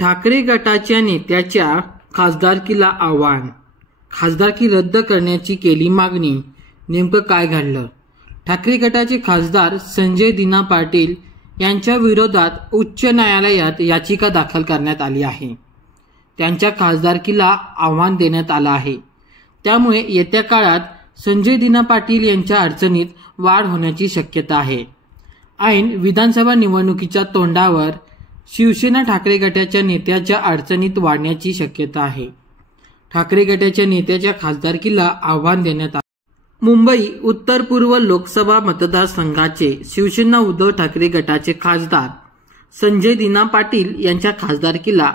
ठाकरे गटाच्या नेत्याच्या खासदारकीला आव्हान, खासदारकी रद्द करण्याची केली मागणी, नेमकं काय घडलं? ठाकरे गटाचे खासदार संजय दिना पाटील यांच्या विरोधात उच्च न्यायालयात याचिका दाखल करण्यात आली आहे। त्यांच्या खासदारकीला आव्हान देण्यात आलं आहे। त्यामुळे येत्या काळात संजय दिना पाटील यांच्या अडचणीत वाढ होण्याची शक्यता आहे। ऐन विधानसभा निवडणुकीच्या तोंडावर शिवसेना ठाकरे गटाच्या नेत्याच्या अडचणीत वाढण्याची शक्यता आहे। ठाकरे गटाच्या नेत्याच्या खासदारकीला आव्हान देण्यात आले। मुंबई उत्तर पूर्व लोकसभा मतदारसंघाचे शिवसेना उद्धव ठाकरे गटाचे खासदार संजय दिना पाटील यांच्या खासदारकीला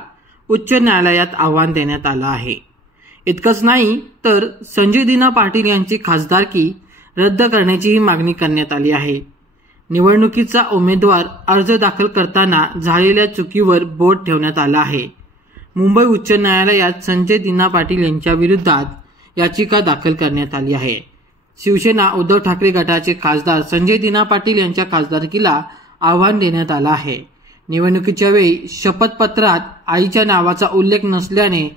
उच्च न्यायालयात आव्हान देण्यात आलं आहे। इतकंच नाही तर संजय दिना पाटील यांची खासदारकी रद्द करण्याचीही मागणी करण्यात आली आहे। निवडणुकीचा उमेदवार अर्ज दाखल करताना झालेल्या चुकीवर बोट ठेवण्यात आलं आहे। मुंबई उच्च न्यायालयात संजय दिना पाटील यांच्या विरोधात याचिका दाखल करण्यात आली आहे। शिवसेना उद्धव ठाकरे गटाचे खासदार संजय दिना पाटील यांच्या खासदारकीला आव्हान देण्यात आलं आहे। निवडणुकीच्या वेळी शपथपत्रात आईच्या नावाचा उल्लेख नसल्याने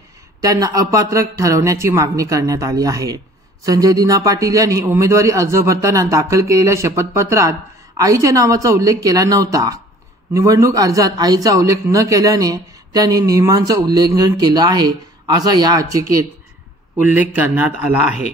त्यांना अपात्र ठरवण्याची मागणी करण्यात आली आहे। संजय दिना पाटील यांनी उमेदवारी अर्ज भरताना दाखल केलेल्या शपथपत्रात आईच्या नावाचा उल्लेख केला नव्हता। निवडणूक अर्जात आईचा उल्लेख न केल्याने त्यांनी नियमांचं उल्लंघन केलं आहे असा या याचिकेत उल्लेख करण्यात आला आहे।